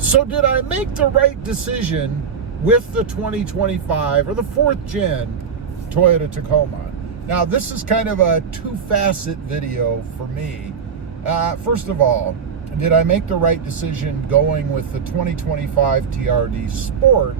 So did I make the right decision with the 2025 or the 4th gen Toyota Tacoma? Now, this is kind of a two-facet video for me. First of all, did I make the right decision going with the 2025 TRD Sport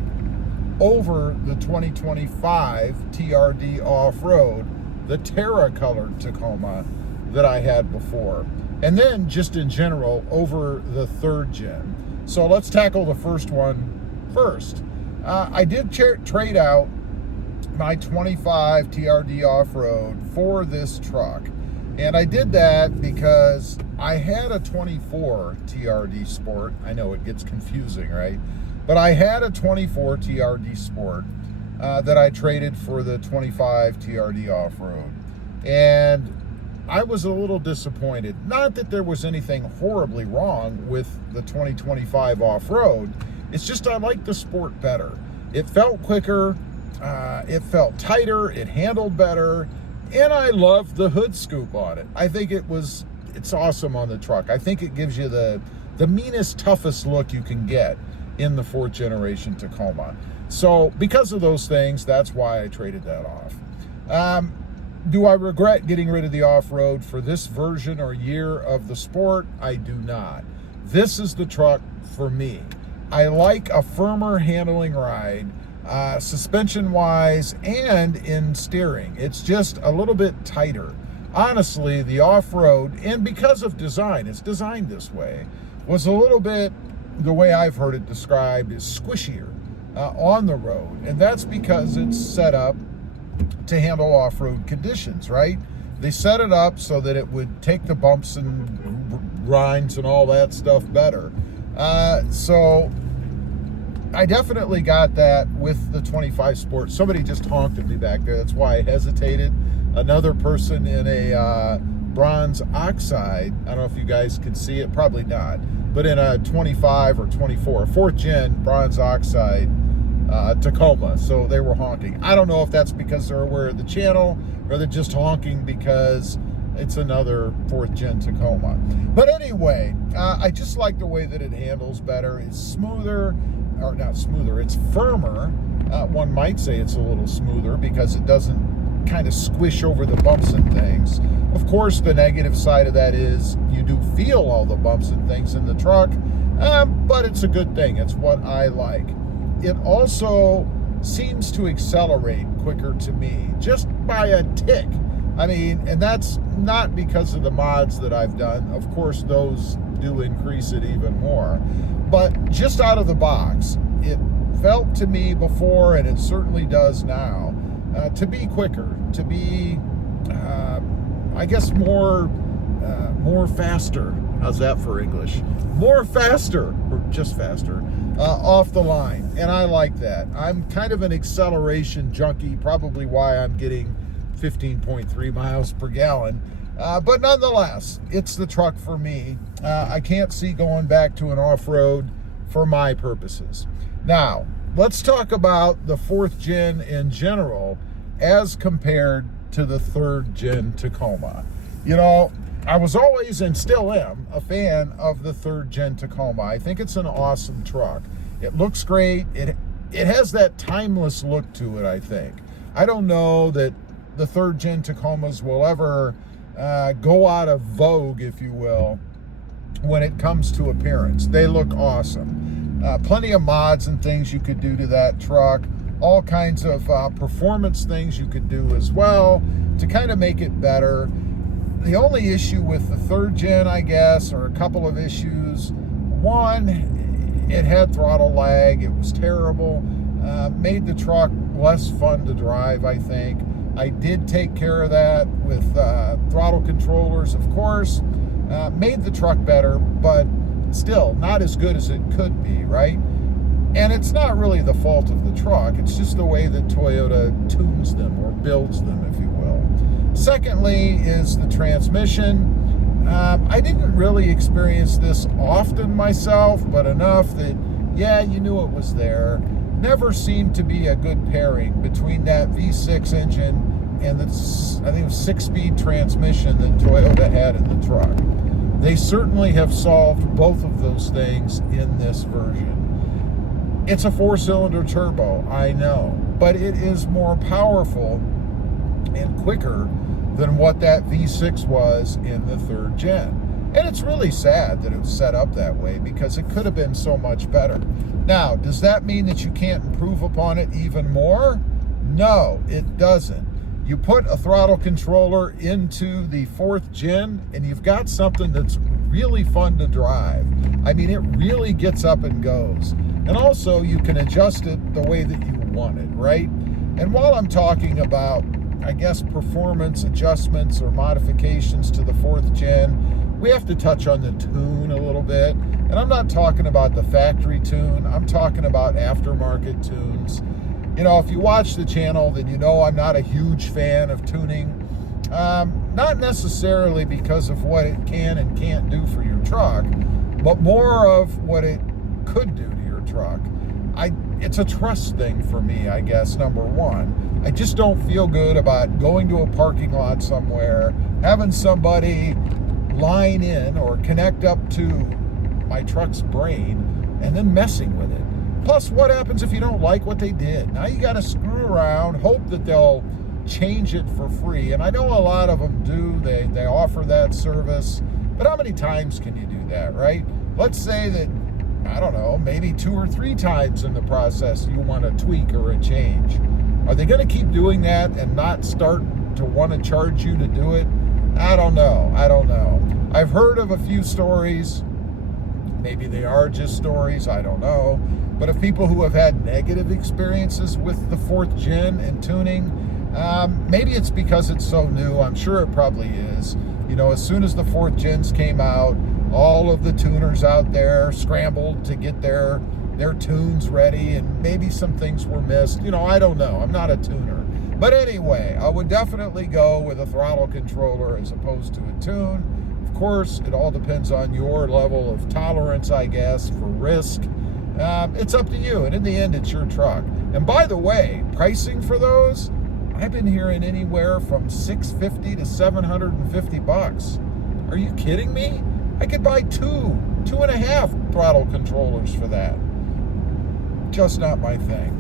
over the 2025 TRD Off-Road, the Terra-colored Tacoma that I had before? And then, just in general, over the 3rd gen. So let's tackle the first one first. I did trade out my 25 TRD Off-Road for this truck. And I did that because I had a 24 TRD Sport. I know it gets confusing, right? But I had a 24 TRD Sport that I traded for the 25 TRD Off-Road. And I was a little disappointed. Not that there was anything horribly wrong with the 2025 Off-Road. It's just I liked the Sport better. It felt quicker, it felt tighter, it handled better, and I loved the hood scoop on it. I think it's awesome on the truck. I think it gives you the meanest, toughest look you can get in the 4th generation Tacoma. So because of those things, that's why I traded that off. Do I regret getting rid of the Off-Road for this version or year of the Sport? I do not. This is the truck for me. I like a firmer handling ride, suspension-wise and in steering. It's just a little bit tighter. Honestly, the Off-Road, and because of design, it's designed this way, was a little bit, the way I've heard it described, is squishier on the road. And that's because it's set up to handle off-road conditions, right? They set it up so that it would take the bumps and grinds and all that stuff better. So I definitely got that with the 25 Sport. Somebody just honked at me back there. That's why I hesitated. Another person in a bronze oxide. I don't know if you guys can see it, probably not, but in a 25 or 24, 4th gen bronze oxide Tacoma. So they were honking. I don't know if that's because they're aware of the channel or they're just honking because it's another 4th gen Tacoma. But anyway, I just like the way that it handles better. It's smoother, or not smoother, it's firmer. One might say it's a little smoother because it doesn't kind of squish over the bumps and things. Of course, the negative side of that is you do feel all the bumps and things in the truck, but it's a good thing. It's what I like. It also seems to accelerate quicker to me, just by a tick. I mean, and that's not because of the mods that I've done. Of course, those do increase it even more. But just out of the box, it felt to me before, and it certainly does now, to be quicker, to be, I guess, more faster. How's that for English? More faster, or just faster, off the line. And I like that. I'm kind of an acceleration junkie, probably why I'm getting 15.3 miles per gallon. But nonetheless, it's the truck for me. I can't see going back to an off-road for my purposes. Now, let's talk about the 4th gen in general as compared to the 3rd gen Tacoma. You know, I was always, and still am, a fan of the 3rd gen Tacoma. I think it's an awesome truck. It looks great. It has that timeless look to it, I think. I don't know that the 3rd gen Tacomas will ever go out of vogue, if you will, when it comes to appearance. They look awesome. Plenty of mods and things you could do to that truck. All kinds of performance things you could do as well to kind of make it better. The only issue with the 3rd gen, I guess, or a couple of issues. One, it had throttle lag. It was terrible. Made the truck less fun to drive, I think. I did take care of that with throttle controllers, of course. Made the truck better, but still not as good as it could be, right? And it's not really the fault of the truck. It's just the way that Toyota tunes them or builds them, if you will. Secondly is the transmission. I didn't really experience this often myself, but enough that, yeah, you knew it was there. Never seemed to be a good pairing between that V6 engine and the, I think it was 6-speed transmission that Toyota had in the truck. They certainly have solved both of those things in this version. It's a 4-cylinder turbo, I know, but it is more powerful and quicker than what that V6 was in the 3rd gen. And it's really sad that it was set up that way, because it could have been so much better. Now, does that mean that you can't improve upon it even more? No, it doesn't. You put a throttle controller into the 4th gen and you've got something that's really fun to drive. I mean, it really gets up and goes. And also you can adjust it the way that you want it, right? And while I'm talking about, I guess, performance adjustments or modifications to the 4th gen, we have to touch on the tune a little bit. And I'm not talking about the factory tune, I'm talking about aftermarket tunes. You know, if you watch the channel, then you know I'm not a huge fan of tuning. Not necessarily because of what it can and can't do for your truck, but more of what it could do to your truck. It's a trust thing for me, I guess, number one. I just don't feel good about going to a parking lot somewhere, having somebody line in or connect up to my truck's brain and then messing with it. Plus, what happens if you don't like what they did? Now you got to screw around, hope that they'll change it for free. And I know a lot of them do. They offer that service. But how many times can you do that, right? Let's say that, I don't know, maybe 2 or 3 times in the process you want a tweak or a change. Are they going to keep doing that and not start to want to charge you to do it? I don't know. I've heard of a few stories. Maybe they are just stories, I don't know. But of people who have had negative experiences with the 4th gen and tuning, maybe it's because it's so new. I'm sure it probably is. You know, as soon as the 4th gens came out, all of the tuners out there scrambled to get their tunes ready, and maybe some things were missed. You know, I don't know. I'm not a tuner. But anyway, I would definitely go with a throttle controller as opposed to a tune. Of course, it all depends on your level of tolerance, I guess, for risk. It's up to you, and in the end, it's your truck. And by the way, pricing for those, I've been hearing anywhere from $650 to $750. Are you kidding me? I could buy 2.5 throttle controllers for that. Just not my thing.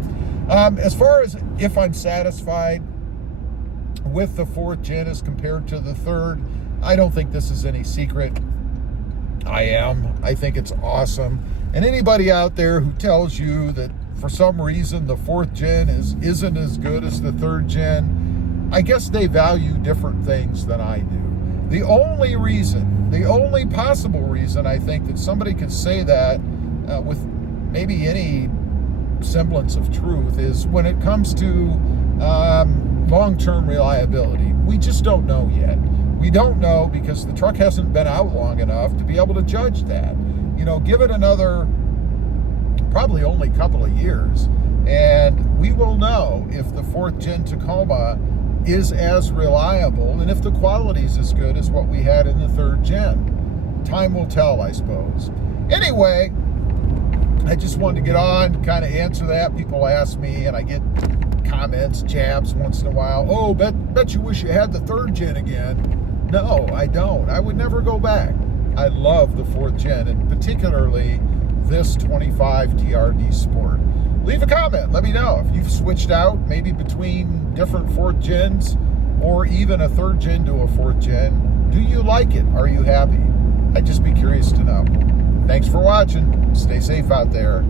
As far as if I'm satisfied with the 4th gen as compared to the 3rd, I don't think this is any secret. I am. I think it's awesome. And anybody out there who tells you that for some reason the 4th gen isn't as good as the 3rd gen, I guess they value different things than I do. The only possible reason I think that somebody could say that with maybe any semblance of truth is when it comes to long-term reliability. We just don't know yet. We don't know because the truck hasn't been out long enough to be able to judge that. You know, give it another probably only couple of years, and we will know if the 4th gen Tacoma is as reliable and if the quality is as good as what we had in the 3rd gen. Time will tell, I suppose. Anyway, I just wanted to get on, kind of answer that. People ask me, and I get comments, jabs once in a while. Oh, bet you wish you had the 3rd gen again. No, I don't. I would never go back. I love the 4th gen, and particularly this 25 TRD Sport. Leave a comment. Let me know if you've switched out maybe between different 4th gens or even a 3rd gen to a 4th gen. Do you like it? Are you happy? I'd just be curious to know. Thanks for watching. Stay safe out there.